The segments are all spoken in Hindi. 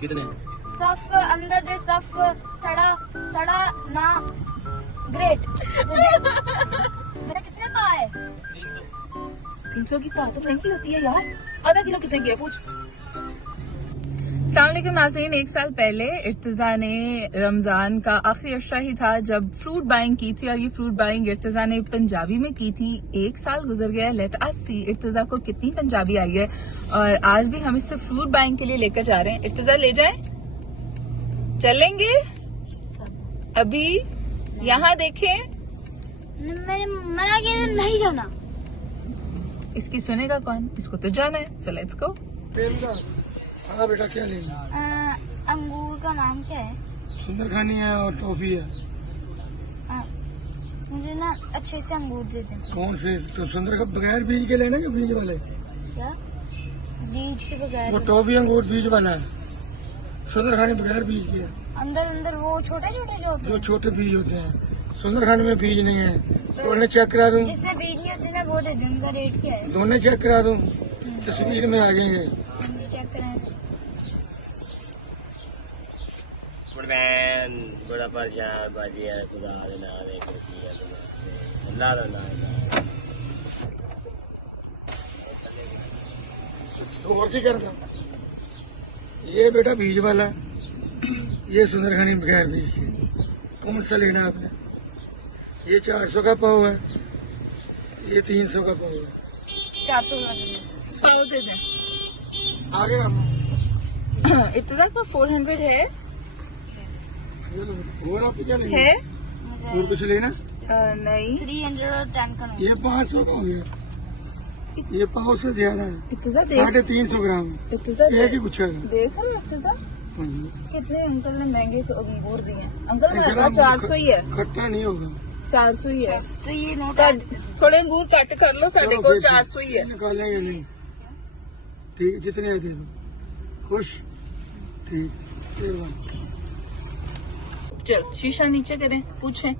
कितने? सफ अंदर दे सफ सड़ा सड़ा ना ग्रेट। कितने पा है? 300 की पाव तो महंगी होती है यार। आधा किलो कितने की है पूछ। अस्सलाम वालेकुम नाज़रीन, एक साल पहले इर्तिजा ने रमजान का आखिरी अशरा ही था जब फ्रूट बाइंग की थी और ये फ्रूट बाइंग इर्तिजा ने पंजाबी में की थी। एक साल गुजर गया, लेट अस सी इर्तिजा को कितनी पंजाबी आई है और आज भी हम इससे फ्रूट बाइंग के लिए लेकर जा रहे हैं। इर्तिजा ले जाएं? चलेंगे? अभी यहाँ देखें, मैंने मना किया नहीं जाना। इसकी सुनेगा कौन? इसको तो जाना है। So let's go. हाँ बेटा, क्या लेंगे? अंगूर का नाम क्या है? सुंदरखानी है और टॉफी है। मुझे ना अच्छे से अंगूर दे दें। कौन से? तो सुंदर का बगैर बीज के लेना या बीज वाले? क्या बीज के बगैर? वो टॉफी अंगूर बीज वाला है, सुंदरखानी बगैर बीज के है। अंदर अंदर वो छोटे छोटे जो होते जो हैं, छोटे बीज होते हैं, सुंदरखानी में बीज नहीं है। तो उन्हें चेक करा दूं? जिसमें बीज नहीं होते ना वो दे दें। उनका रेट क्या है? दोनों चेक करा दूं? तस्वीर में आ जाएंगे। चेक करें। बड़ा परेशान बाजी है, खुदा ना दे अल्लाह ना। और की करता? ये बेटा बीज वाला, ये सुंदरखानी बगैर बीज के। कौन सा लेना है आपने? ये 400 का पाव है, ये 300 का पाव है। 400 पाव दे दें। आगे हम इर्तिजा का 400 है। और आप क्या लेंगे? है? और कुछ लेना? नहीं। 310 का ये 500 का हो गया, ये पाव से ज्यादा है। इर्तिजा देख, 350 ग्राम। इर्तिजा एक ही गुच्छा है। देखो इर्तिजा कितने अंकल ने महंगे अंगूर दिए हैं। अंकल इंशाल्लाह महंगा 400 ही है। खट्टा नहीं होगा। 400 ही है। तो ये नोट थोड़े अंगूर कट कर लो, साढ़े चलो को फिर 400 ही है। निकालेंगे नहीं? ठीक, जितने है दे दो। खुश? ठीक, मेहरबानी। चल शीशा नीचे करें, पूछें।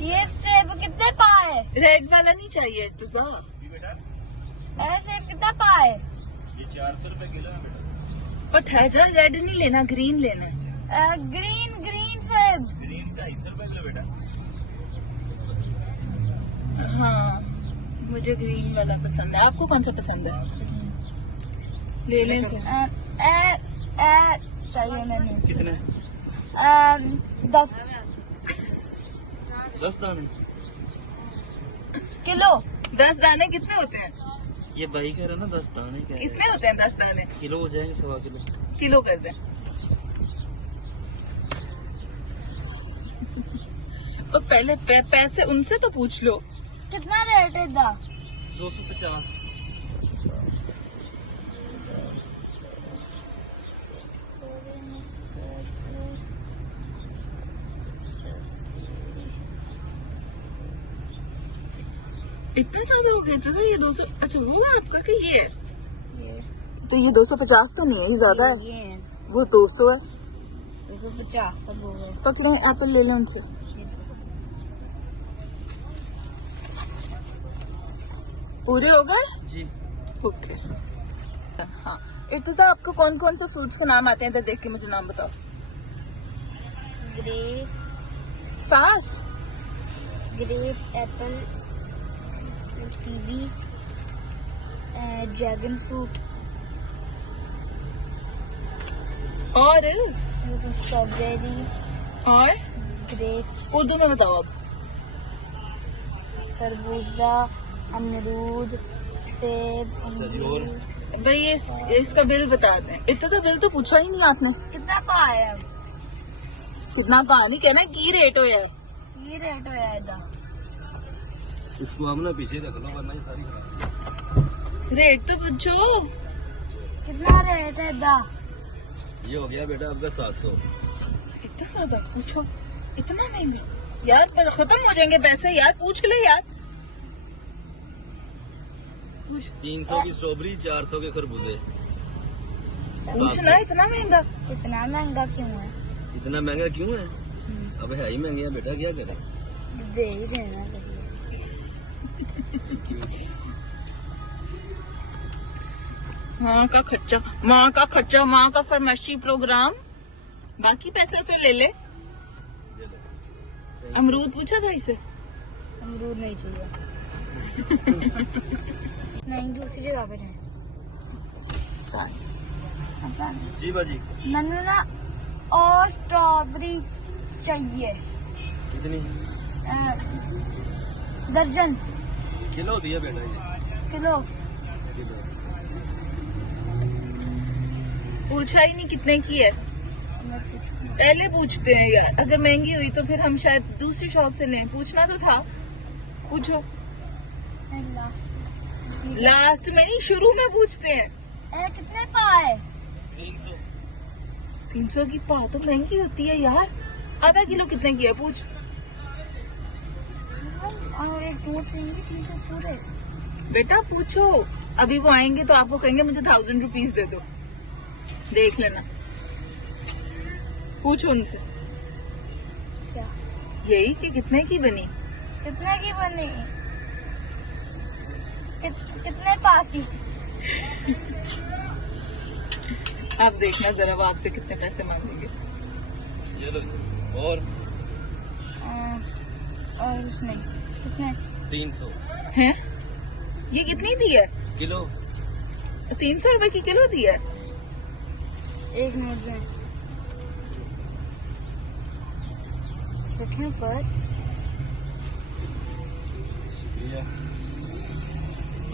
ये सेब कितने पा है? रेड वाला नहीं चाहिए इर्तिजा। सेब कितना पा है? ये 400 रुपए किलो है बेटा। और ठहर, रेड नहीं लेना, ग्रीन लेना है। ग्रीन ग्रीन सेब। ग्रीन 250 रुपए किलो बेटा। हाँ मुझे ग्रीन वाला पसंद है। आपको कौन सा पसंद है? ले लें क्या? चाहिए मैंने। कितने? 10 दाने। किलो। 10 दाने कितने होते हैं? ये भाई कह रहा ना 10 दाने क्या है? कितने होते हैं 10 दाने? किलो हो जाएंगे, 1.25 किलो। किलो कर दें। तो पहले पैसे उनसे तो पूछ लो। कितना रेट है दा? 250। इतने ज्यादा हो गए? तो ये 200। अच्छा वो है आपका कि ये है? तो ये 250 तो नहीं है, ये ज्यादा है। ये वो 200 है। 250 सब हो गए। पकड़े एप्पल ले लें उनसे। पूरे हो गए? जी। ओके। हाँ इर्तिजा, आपको कौन कौन से फ्रूट्स के नाम आते हैं? इधर देख के मुझे नाम बताओ grape fast. Apple, kiwi, dragon fruit और स्ट्रॉबेरी, और ग्रेप, उर्दू में बताओ अब। खरबूजा, अमरूद, सेब, और भाई ये इसका बिल बताते हैं। इतना बिल तो पूछा ही नहीं आपने। कितना पा है? अब कितना पानी कहना है की रेट हो यार? ये रेट हो जाएगा। इसको हम ना पीछे रख लो वरना ये सारी रेट तो पूछो। कितना रेट है दा? ये हो गया बेटा आपका 700। इतना ज्यादा पूछो? इतना महंगा यार, पर खत्म हो जाएंगे पैसे यार। पूछ ले यार। 300 की स्ट्रॉबेरी, 400 के खरबूजे। पूछना इतना महंगा? इतना महंगा क्यों है? इतना महंगा क्यों है? अब है ही महंगे हैं बेटा, क्या करें? दे ही देना। माँ का खर्चा, माँ का फरमाइशी प्रोग्राम। बाकी पैसे तो ले ले। अमरूद पूछा भाई से? अमरूद नहीं चाहिए। नहीं, दूसरी जगह पे जाए। जी बाजी मैंने ना और स्ट्रॉबेरी चाहिए। कितनी? दर्जन किलो दिया बेटा ये। किलो। किलो पूछा ही नहीं कितने की है। पहले पूछते हैं यार, अगर महंगी हुई तो फिर हम शायद दूसरी शॉप से लें। पूछना तो था, पूछो। लास्ट में नहीं, शुरू में पूछते हैं। कितने पाए? 300। 300 की पा तो महंगी होती है यार। आधा किलो कितने की है पूछ। और एक दो चाहिए 300 पूरे। बेटा पूछो, अभी वो आएंगे तो आपको कहेंगे मुझे 1000 रुपीज दे दो। देख लेना, पूछो उनसे। क्या? यही कि कितने की बनी। कितने की बनी? कितने पासी? आप देखना जरा वो आपसे कितने पैसे मांगेंगे। ये लो। और उसमें कितने? 300 हैं? ये कितनी दी है? किलो। 300 रुपए की किलो दी है। एक मिनट में रखें पर। शुक्रिया।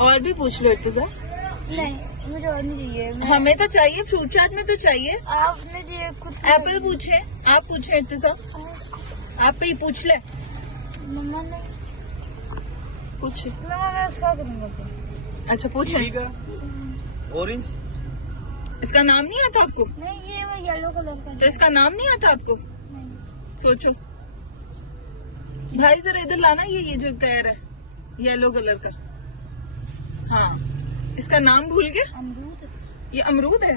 और भी पूछ लो इर्तिजा। नहीं, मुझे और नहीं चाहिए। हमें तो चाहिए, फ्रूट चाट में तो चाहिए। आपने दिए खुद। एप्पल पूछे, आप पूछे इर्तिजा, आप पे ही पूछ ले। मम्मा ने पूछ। मैं ऐसा करूंगा फिर। अच्छा पूछे। कीवी का? ऑरेंज? इसका नाम नहीं आता आपको? नहीं, ये वो येलो कलर का। तो इसका नाम नहीं आता आपको? नहीं। सोचो भाई, जरा इधर लाना। ये जो कह रहा है येलो कलर का। हाँ, इसका नाम भूल गए। अमरूद। ये अमरूद है।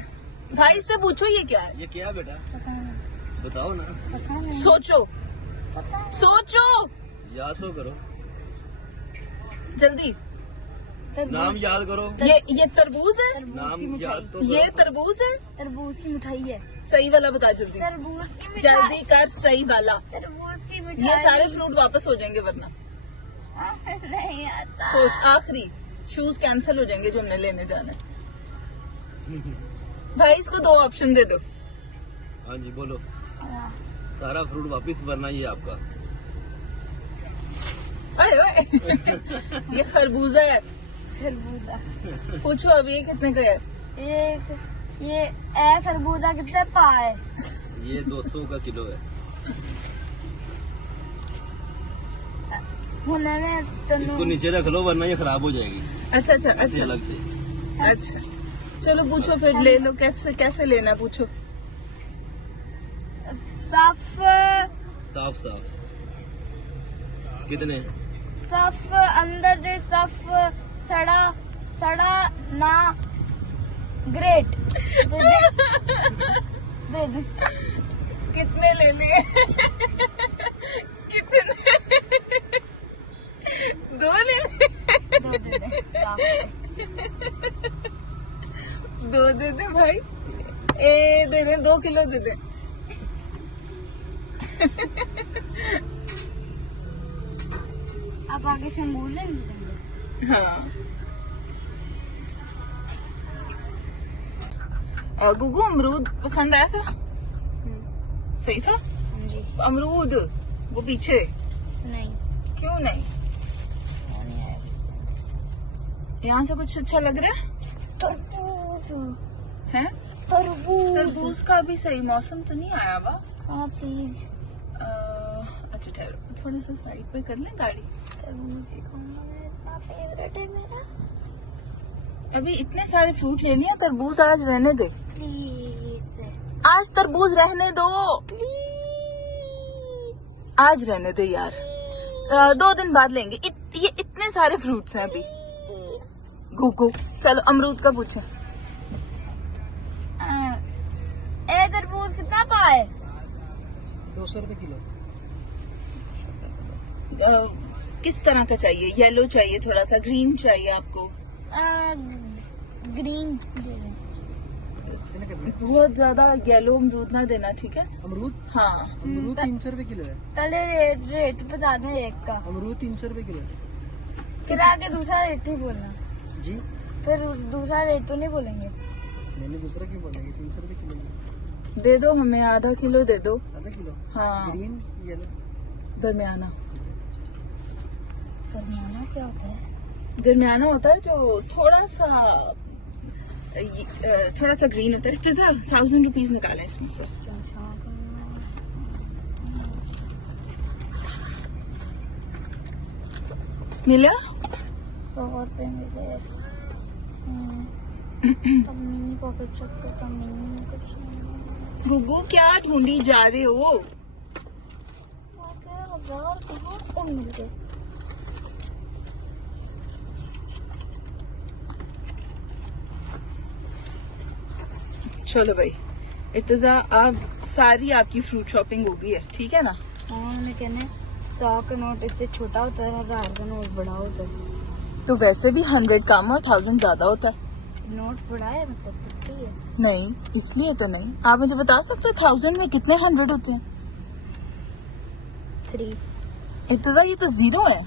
भाई से पूछो ये क्या है। ये क्या है बेटा? पता नहीं। बताओ ना। पता नहीं। सोचो, पता नहीं। सोचो याद तो करो। जल्दी। नाम याद करो। ये तरबूज है। नाम तरबूज याद तो ये करो। तरबूज है। तरबूज की मिठाई है। सही वाला बता जल्दी। तरबूज की मिठाई। जल्दी कर सही वाला। तरबूज की मिठाई। ये सारे फ्रूट वापस हो जाएंगे वरना। नहीं आता। सोच, आखिरी शूज कैंसिल हो जाएंगे जो हमने लेने जाना है। भाई इसको 2 ऑप्शन दे दो। हाँ जी बोलो। सारा फ्रूट वापस, वरना ये आपका। अरे ओए। ये खरबूजा है। खरबूजा। पूछो अभी ये कितने का है। ये खरबूजा कितने पाए? ये 200 का किलो है। होने में इसको नीचे रख लो वरना ये खराब हो जाएगी। अच्छा अच्छा ऐसे अच्छा अलग से। अच्छा, चलो पूछो फिर, ले लो। कैसे लेना पूछो। साफ साफ साफ कितने? साफ अंदर से साफ सड़ा ना ग्रेट। दे दे। कितने लेने? कितने? 2 लेने? दो दे दे। साफ। 2 दे दे भाई। दे दे 2 किलो दे दे। आप आगे से बोल लेंगे। हाँ। गुगु अमरूद पसंद आया था? सही था? हाँ जी। अमरूद वो पीछे। नहीं, क्यों नहीं? नहीं आया। यहाँ से कुछ अच्छा लग रहा है? तरबूज। हैं? तरबूज। तरबूज का भी सही मौसम तो नहीं आया बा। हाँ प्लीज। अच्छा ठहरो, थोड़ा सा साइड पे कर लें गाड़ी। तरबूज ही खाऊंगा मैं, इतना फेवरेट है मेरा। अभी इतने सारे फ्रूट ले लिया, तरबूज आज रहने दे। प्लीज आज तरबूज रहने दो, प्लीज। आज रहने दे यार। 2 दिन बाद लेंगे। ये इतने सारे फ्रूट्स हैं अभी। गुगु चलो अमरूद का पूछो। तरबूज कितना पाए? 200 रुपए किलो। किस तरह का चाहिए? येलो चाहिए, थोड़ा सा ग्रीन चाहिए आपको? ग्रीन दे दें। कितने करने हैं? बहुत ज्यादा येलो अमरूद ना देना, ठीक है? अमरूद हाँ। अमरूद 300 रुपए किलो है। पहले रेट बता दें एक का, अमरूद 300 रुपए किलो है फिर आगे दूसरा रेट नहीं बोलना। जी। फिर दूसरा रेट तो नहीं बोलेंगे। मैंने दूसरा क्यों बोलेंगे? 300 रुपए किलो है। दे दो हमें, आधा किलो दे दो। आधा किलो? हाँ। Green yellow दरमियाना। दरमियाना क्या होता है? दरमियाना होता है जो थोड़ा सा ग्रीन होता है। इर्तिजा 1000 रुपीज निकालें इसमें से। मिला? और पे मिले तब मिनी पॉकेट चक्कर, तब मिनी में कुछ नहीं। गुगू क्या ढूंढी जा रहे हो? ओके, 1000 कहाँ और मिल गए? चलो भाई इर्तिजा, आप सारी आपकी फ्रूट शॉपिंग हो गई है, ठीक है ना? हाँ, मैं कहने 100 का नोट इससे छोटा होता है, 1000 का नोट बड़ा होता है। तो वैसे भी 100 कम और 1000 ज्यादा होता है। नोट बड़ा है मतलब कितनी है? नहीं, इसलिए तो नहीं। आप मुझे बता सकते हैं 1000 में कितने 100 होते हैं? 3 इर्तिजा ये तो 0 है।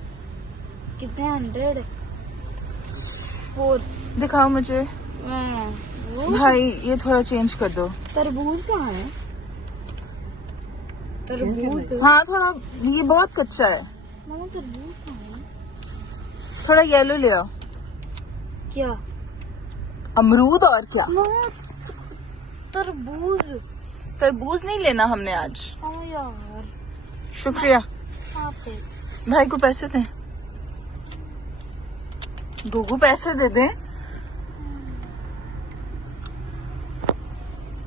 कितने 100? 4 दिखाओ मुझे। भाई ये थोड़ा चेंज कर दो। तरबूज कहाँ है? तरबूज हाँ थोड़ा, ये बहुत कच्चा है। मामा तरबूज कहाँ है? थोड़ा येलो ले आओ। क्या अमरूद और क्या? मामा तरबूज। तरबूज नहीं लेना हमने आज। हाँ यार, शुक्रिया। आप पे भाई को पैसे दें। गुगू पैसे दे दें।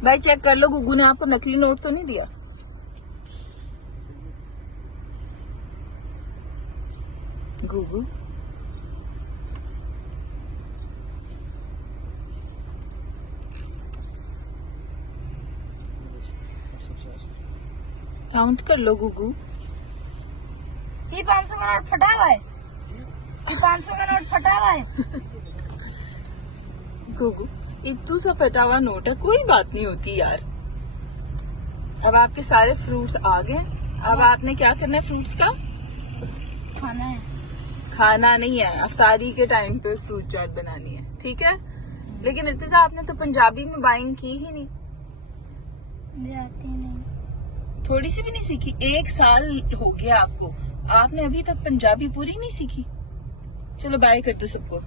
भाई चेक कर लो, गुगू ने आपको नकली नोट तो नहीं दिया? गुगू काउंट कर लो गुगू। ये 500 का नोट फटा हुआ है। ये 500 का नोट फटा हुआ है। गुगू इतू सा फटा हुआ नोट है, कोई बात नहीं होती यार। अब आपके सारे फ्रूट्स आ गए। अब आपने क्या करना है फ्रूट्स का? खाना है। खाना नहीं है, अफ्तारी के टाइम पे फ्रूट चाट बनानी है, ठीक है? लेकिन इर्तिजा आपने तो पंजाबी में बाइंग की ही नहीं। मुझे आती नहीं। थोड़ी सी भी नहीं सीखी? 1 साल हो गया आपको, आपने अभी तक पंजाबी पूरी नहीं सीखी। चलो बाय कर दो सबको।